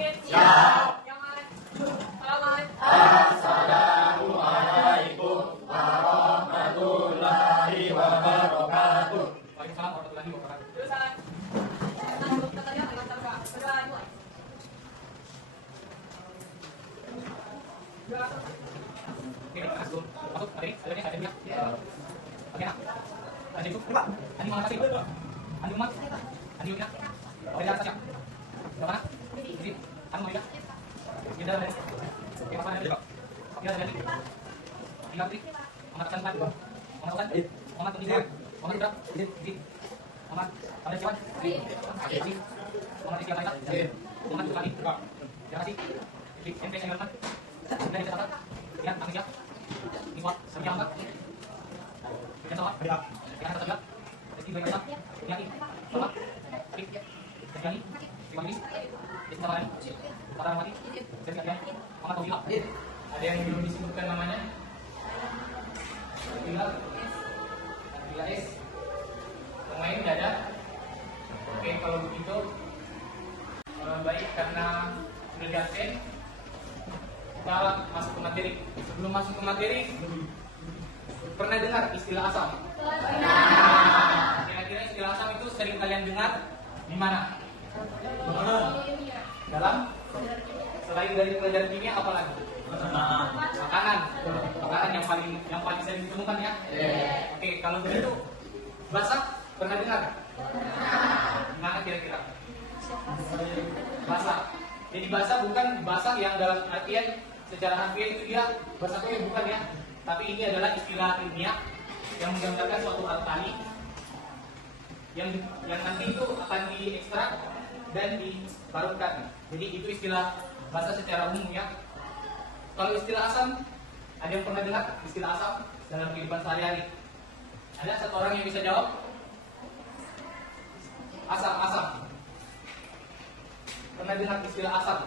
Siap. Jangan. Selamat. Assalamualaikum warahmatullahi wabarakatuh. Waalaikumsalam warahmatullahi wabarakatuh. Jurusan. Masuk katanya dengan terbuka. Berdua mulai. Oke, masuk. Masuk. Ada dia. Oke, nah. Ada itu. Pak. Andi mana kasih? Andi umat. Andi umat. Oke, dah siap. Mana? Ini. Andi mau ya? Kita ada. Oke, apa ada? Kita ada. Tinggal klik. Amat kan. Amat kan? Amat tuh dia. Amat berapa? Ini. Amat. Ada siapa? Ini. Amat siapa kita? Amat tuh kali. Terima kasih. Klik MP yang mana? Sudah dicatat. Lihat tanggung jawab. Ini buat sekian Mbak. Sekian salah. Sekian satu juga. Rezeki baik Allah. Ini salah. Klik. Sekian ini. Terima kasih. Ini salah lain. Kata mati. Sekian. Mana tahu bilang? Ada yang belum disebutkan namanya? Bilang. Bila S. Yang lain tidak ada. Oke, kalau begitu baik karena sudah di absen. Kita masuk ke materi. Sebelum masuk ke materi, pernah dengar istilah asam? Pernah. Kira-kira istilah asam itu sering kalian dengar di mana? Dalam? Selain dari pelajaran kimia apa lagi? Makanan. Makanan yang paling sering ditemukan ya. Oke, kalau begitu basah pernah dengar? Gimana kira-kira? Basah. Jadi basah bukan basah yang dalam artian secara harfiah itu dia basah itu bukan ya. Tapi ini adalah istilah ilmiah yang menggambarkan suatu alkali yang nanti itu akan diekstrak dan diparutkan. Jadi itu istilah basah secara umum ya. Kalau istilah asam, ada yang pernah dengar istilah asam dalam kehidupan sehari-hari? Ada satu orang yang bisa jawab? Asam. Pernah dengar istilah asam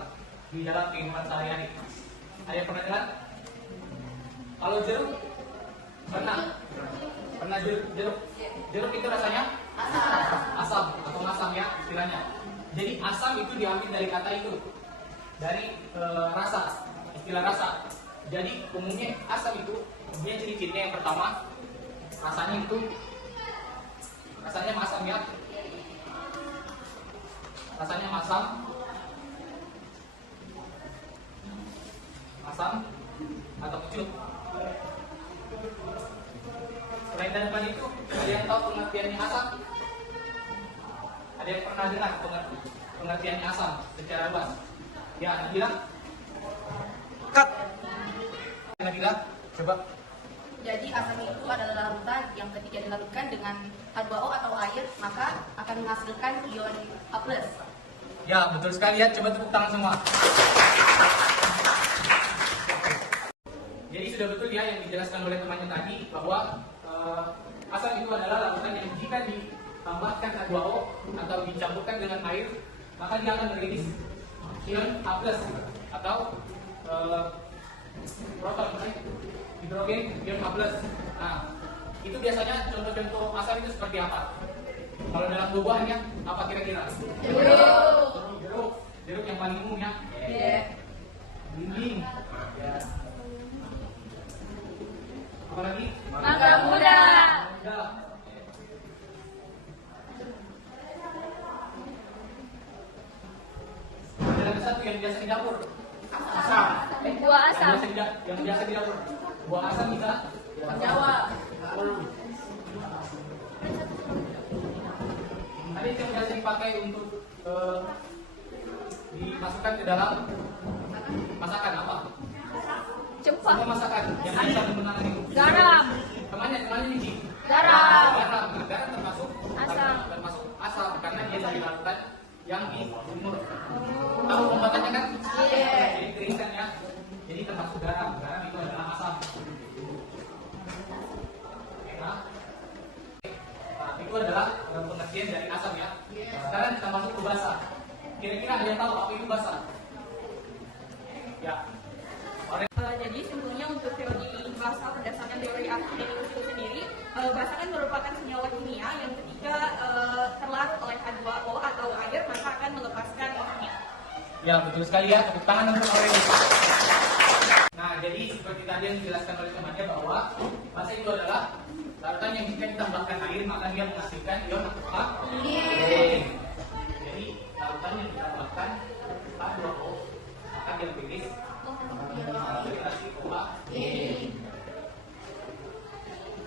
di dalam kehidupan sehari-hari? Ada yang pernah dengar? Kalau jeruk? Pernah jeruk. Jeruk itu rasanya? Asam atau masam ya istilahnya. Jadi asam itu diambil dari kata itu, dari rasa, istilah rasa. Jadi umumnya asam itu punya ciri-cirinya yang pertama, rasanya masam ya. Rasanya masam atau kecut. Selain daripada itu, ada yang tahu pengertiannya asam? Ada yang pernah dengar pengertiannya asam secara luas? Ya, Nabila? Cut. Nabila, coba. Jadi asam itu adalah larutan yang ketika dilarutkan dengan H2O atau air maka akan menghasilkan ion H+. Ya, betul sekali ya. Coba tepuk tangan semua. Jadi sudah betul ya yang dijelaskan oleh temannya tadi bahwa asam itu adalah larutan yang jika ditambahkan H2O atau dicampurkan dengan air maka dia akan merilis ion H+ atau proton, hidrogen ion H+. Nah, itu biasanya contoh-contoh asam itu seperti apa? Kalau dalam buah-buahannya apa kira-kira? Jeruk yang paling umum ya. Belimbing. Ya. Apa lagi? Mangga muda. Ada lagi satu yang biasa di dapur. Asam. Buah asam. Yang biasa di dapur. Buah asam bisa Menjawab. Ada yang biasa dipakai untuk dimasukkan ke dalam masakan apa? Cepat. Semua masakan yang biasa menggunakan itu. Garam. Kemana nih? Garam. Garam termasuk asam karena dia dari larutan yang dijemur. Tahu pembuatannya kan? Jadi keringkan ya. Jadi termasuk garam. Garam itu adalah asam. Nah, itu adalah pengertian dari asam ya. Sekarang kita masuk ke basa. Kira-kira ada yang tahu apa itu basa? Ya. Jadi sebetulnya untuk teori basa berdasarkan teori Archimedes itu sendiri, basa kan merupakan senyawa kimia yang ketika terlarut oleh H2O atau air maka akan melepaskan oksigen. Ya, betul sekali ya. Tepuk tangan untuk Aurelius. Nah, jadi seperti tadi yang dijelaskan oleh temannya bahwa basa itu adalah larutan yang jika ditambahkan air maka dia menghasilkan ion apa? Jadi larutan yang ditambahkan H2O maka dia rilis konsentrasi OH.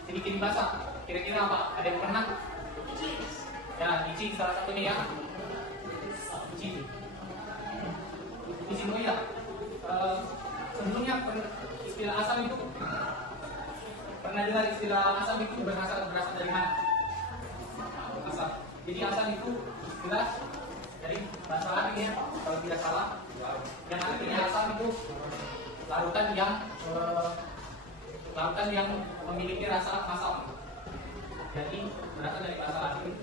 Sedikit basah. Kira-kira apa? Ada yang pernah? Ya, licin salah satunya ya. Licin oh ya. Sebelumnya istilah asam itu pernah dengar istilah asam itu berasal dari mana? Asam. Jadi asam itu istilah dari bahasa Arab ya, kalau tidak salah. Yang artinya asam itu larutan yang memiliki rasa asam. Jadi berasal dari bahasa Latin.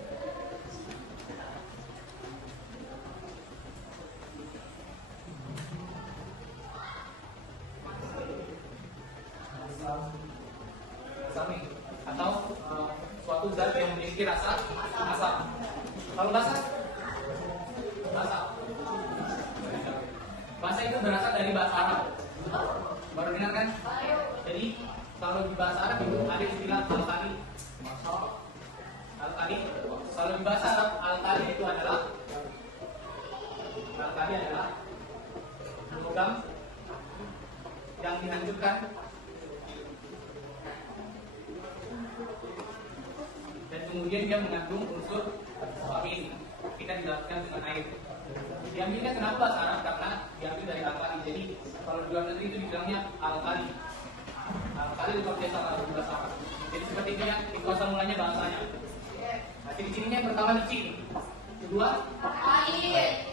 Atau suatu zat yang memiliki rasa asam. Kalau basa itu berasal dari bahasa Arab. Baru dengar kan? Jadi kalau di bahasa Arab itu ada istilah al-tali. Kalau di bahasa Arab al-tali itu adalah logam yang dihancurkan dan kemudian dia mengandung unsur amin ketika dilakukan dengan air. Diambilnya kenapa bahasa Arab? Karena diambil dari al-kali. Jadi kalau di luar negeri itu dibilangnya al-kali. Al-kali itu biasa di bahasa Arab. Jadi seperti itu ya, itu asal mulanya bahasanya. Nah, ciri-cirinya yang pertama licin, kedua pahit,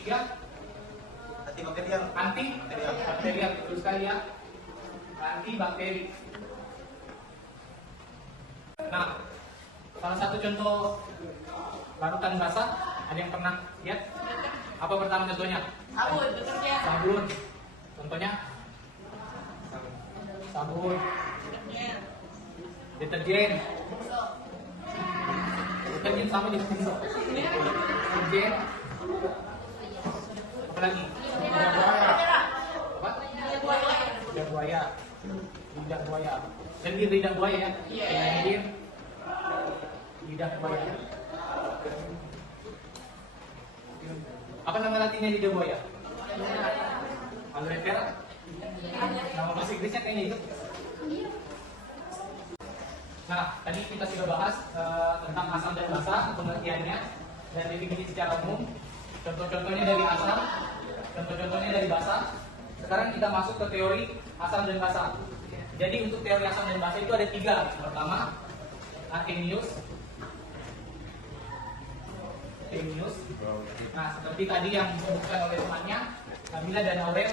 tiga antibakterial, betul sekali ya, antibakteri. Nah, salah satu contoh larutan basah ada yang pernah lihat? Apa pertama contohnya? Sabun. Contohnya? Sabun. Deterjen. Deterjen sama di sini. Deterjen. Apa lagi? Apa? Lidah buaya. Sendir lidah buaya ya? Sendir lidah buaya. Apa nama latinnya lidah buaya? Aloe vera. Nama bahasa Inggrisnya kayaknya itu. Nah, tadi kita sudah bahas tentang asam dan basa, pengertiannya dan definisi secara umum. Contoh-contohnya dari asam, contoh-contohnya dari basa. Sekarang kita masuk ke teori asam dan basa. Jadi untuk teori asam dan basa itu ada 3. Pertama, Arrhenius. Nah, seperti tadi yang disebutkan oleh temannya, Kamila dan Aurel.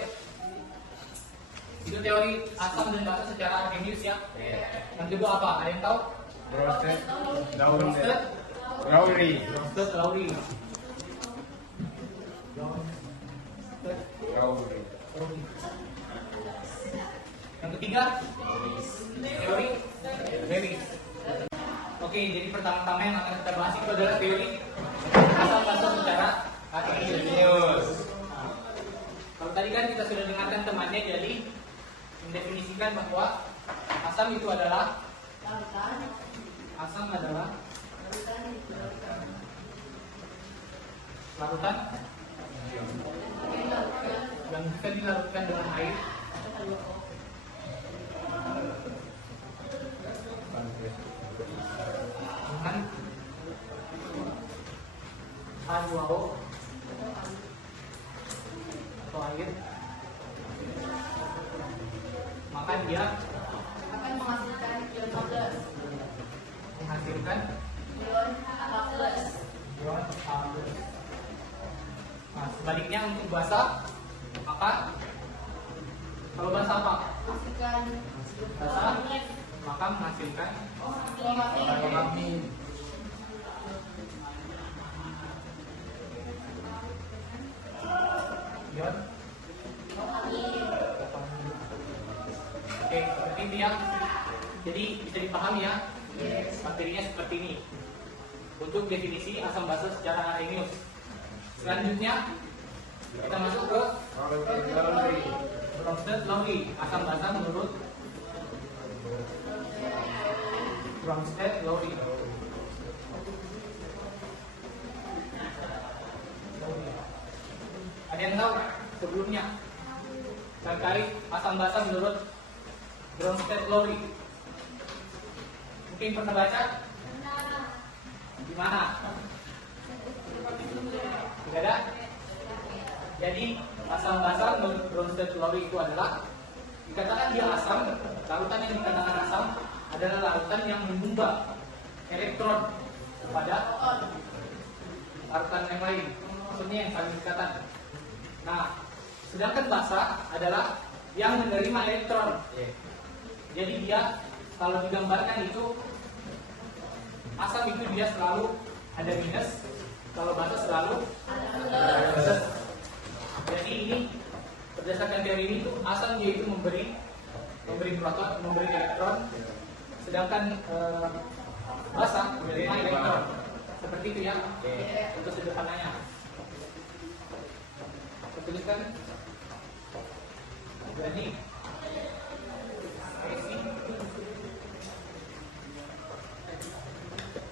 Itu teori asam dan basa secara Arrhenius ya. Yang kedua apa? Ada yang tahu? Roasted Lowry. Yang ketiga, teori Lewis. Oke, jadi pertama-tama yang akan kita bahas itu adalah teori asam basa secara Arrhenius. Kalau tadi kan kita sudah dengarkan temannya, jadi mendefinisikan bahwa asam adalah larutan yang bisa dilarutkan dengan air dengan H2O atau air, maka dia akan menghasilkan ion H+. Nah, sebaliknya untuk basa, maka kalau basa apa? Basa, maka menghasilkan kloramin. Ion. Oke, seperti ini ya. Jadi bisa dipahami ya. Materinya seperti ini. untuk definisi asam basa secara Arrhenius. Selanjutnya kita masuk ke Bronsted-Lowry, asam basa menurut Bronsted-Lowry. Ada yang tahu sebelumnya terkait asam basa menurut Bronsted-Lowry? Mungkin pernah baca? Di mana? Tidak ada? Jadi asam basa menurut Bronsted-Lowry itu adalah dikatakan dia asam. Larutan yang dikatakan asam adalah larutan yang menyumbang elektron kepada larutan yang lain, maksudnya yang saling dekatan. Nah, sedangkan basa adalah yang menerima elektron. Jadi dia kalau digambarkan itu asam itu dia selalu ada minus, kalau basa selalu ada plus. Jadi ini berdasarkan teori ini asam dia itu memberi proton, memberi elektron, sedangkan basa menerima elektron. Seperti itu ya, untuk sederhananya. Tuliskan. Jadi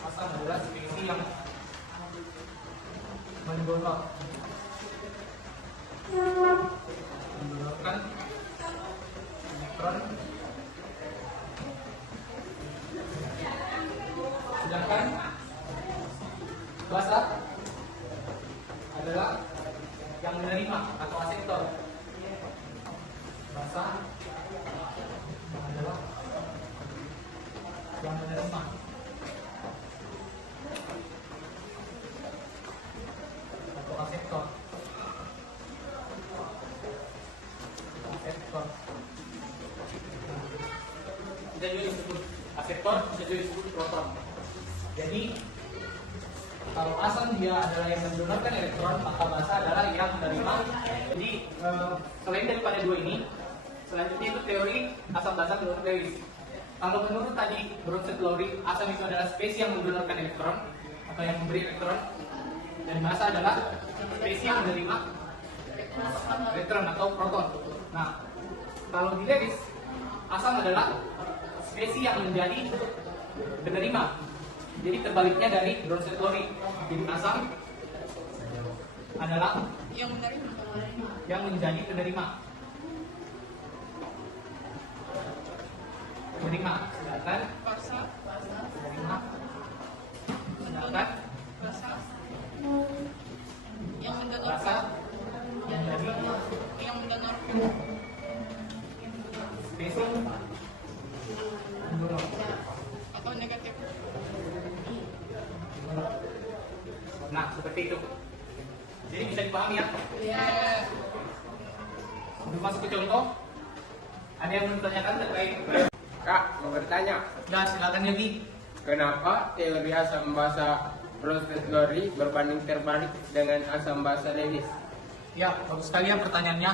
asam adalah spesies yang mendonorkan elektron, sedangkan basa adalah yang menerima atau aseptor. Basa adalah yang menerima atau aseptor. Bisa juga disebut aseptor, bisa juga disebut proton. Jadi kalau asam dia adalah yang mendonorkan elektron, maka basa adalah yang menerima. Jadi selain daripada dua ini, selanjutnya itu teori asam basa menurut Lewis. Kalau menurut tadi Bronsted-Lowry, asam itu adalah spesies yang mendonorkan elektron atau yang memberi elektron, dan basa adalah spesies yang menerima elektron atau proton. Nah, kalau di Lewis, asam adalah spesies yang menjadi penerima. Jadi terbaliknya dari Bronsted-Lowry. Jadi asam adalah yang menjadi penerima. Penerima, sedangkan penerima, sedangkan yang mendengar, basa menjadi yang mendengar spesies mendorong. atau negatif. Nah, seperti itu. Jadi bisa dipahami ya? Sebelum masuk ke contoh, ada yang menanyakan terkait. Kak, mau bertanya, Ya, silakan Yogi. kenapa teori asam basa Bronsted-Lowry berbanding terbalik dengan asam basa Lewis? Ya, bagus sekali ya pertanyaannya.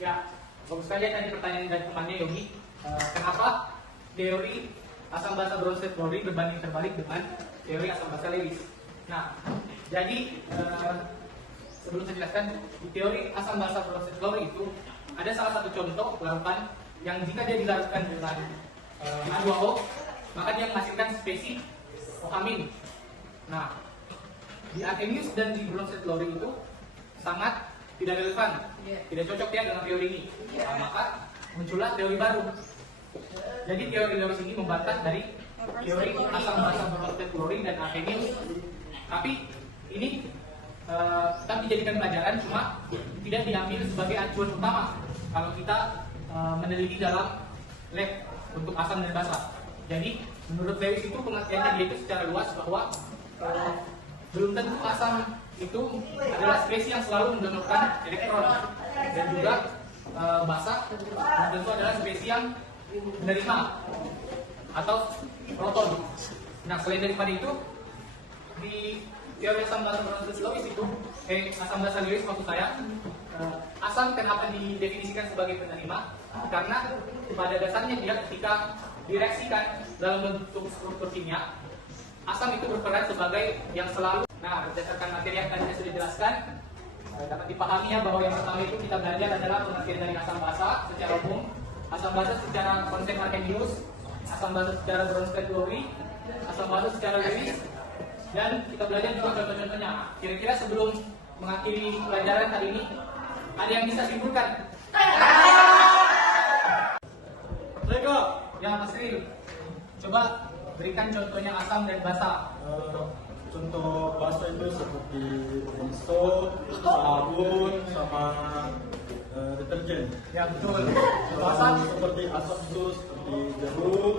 Ya, bagus sekali ya tadi pertanyaan dari temannya Yogi. Kenapa teori asam basa Bronsted-Lowry berbanding terbalik dengan teori asam basa Lewis? Nah, jadi sebelum saya jelaskan, di teori asam basa Bronsted-Lowry itu ada salah satu contoh larutan yang jika dia dilarutkan dengan H2O, maka dia menghasilkan spesies OH-. Nah, di Arrhenius dan di Bronsted-Lowry itu sangat tidak relevan, tidak cocok ya dengan teori ini. Nah, maka muncullah teori baru. Jadi teori Lewis ini membantah dari teori asam basa Bronsted-Lowry dan Arrhenius. Tapi ini tetap dijadikan pelajaran, cuma tidak diambil sebagai acuan utama kalau kita meneliti dalam lab untuk asam dan basa. Jadi menurut Lewis itu pengertiannya dia itu secara luas bahwa belum tentu asam itu adalah spesies yang selalu mendonorkan elektron, dan juga basa belum tentu adalah spesies yang menerima atau proton. Nah, selain daripada itu, di teori asam basa Bronsted-Lewis itu, asam basa Lewis maksud saya, asam kenapa didefinisikan sebagai penerima? Karena pada dasarnya dia ketika direaksikan dalam bentuk struktur kimia, asam itu berperan sebagai yang selalu. Nah, berdasarkan materi yang tadi saya sudah jelaskan, dapat dipahami ya bahwa yang pertama itu kita belajar adalah pengertian dari asam basa secara umum, asam basa secara konsep Arrhenius, asam basa secara Bronsted-Lowry, asam basa secara Lewis, dan kita belajar juga contoh-contohnya. Kira-kira sebelum mengakhiri pelajaran hari ini, ada yang bisa simpulkan? Lego. Ya, Mas Ril, coba berikan contohnya asam dan basa. Contoh basa itu seperti rinso, sabun, sama deterjen. Ya, betul. Basa seperti asam sus, seperti jeruk,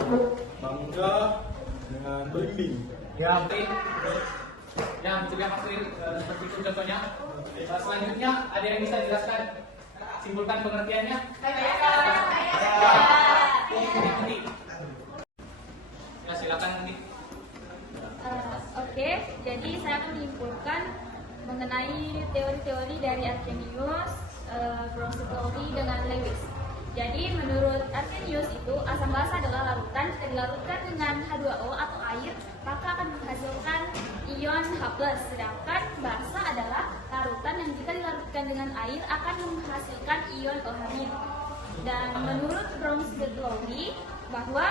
mangga, dengan belimbing. Ya, baik. Ya, betul ya Mas Ril, seperti itu contohnya. Selanjutnya, ada yang bisa jelaskan? Simpulkan pengertiannya? Ya, silakan Uni. Oke, jadi saya akan menyimpulkan mengenai teori-teori dari Arrhenius, Bronsted-Lowry dengan Lewis. Jadi menurut Arrhenius itu asam basa adalah larutan, jika dilarutkan dengan H2O atau air maka akan menghasilkan ion H+. Sedangkan basa adalah larutan yang jika dilarutkan dengan air akan menghasilkan ion OH-. Dan menurut Bronsted-Lowry bahwa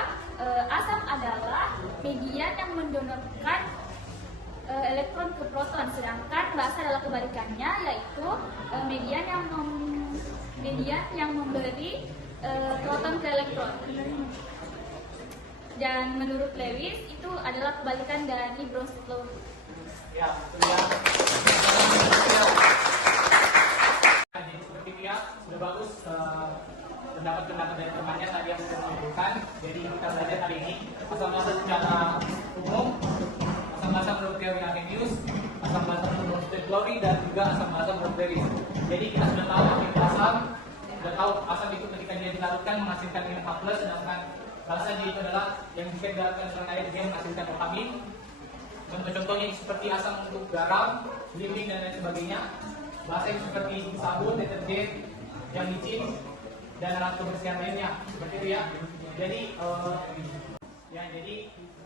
asam adalah median yang mendonorkan elektron ke proton, sedangkan basa adalah kebalikannya, yaitu median yang memberi proton ke elektron. Dan menurut Lewis itu adalah kebalikan dari Bronsted-Lowry. Ya, betul ya. Jadi seperti itu ya, sudah bagus pendapat-pendapat dari temannya tadi yang sudah menunjukkan. Jadi kita belajar hari ini asam basa secara umum, asam basa menurut teori Arrhenius, asam basa menurut Bronsted-Lowry, dan juga asam basa menurut Lewis. Jadi kita sudah tahu arti asam, sudah tahu asam itu ketika dia dilarutkan menghasilkan ion H+, sedangkan basa itu adalah yang jika dilarutkan dengan air dia menghasilkan OH-. Contoh-contohnya seperti asam untuk garam, belimbing dan lain sebagainya. Basa itu seperti sabun, deterjen, yang licin, dan alat kebersihan lainnya, seperti itu ya. Jadi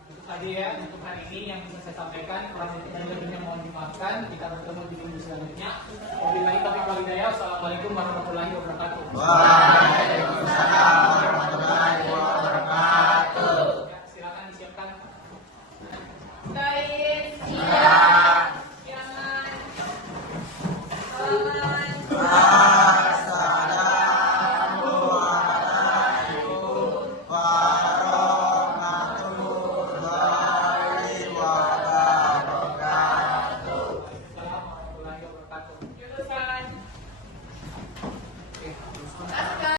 itu saja ya untuk hari ini yang bisa saya sampaikan. Kurang lebihnya mohon dimaafkan. Kita bertemu di minggu selanjutnya. Wabillahi taufiq wal hidayah. Wassalamualaikum warahmatullahi wabarakatuh. Waalaikumsalam warahmatullahi wabarakatuh. Ya, silakan disiapkan. Baik, Siap. jangan aman.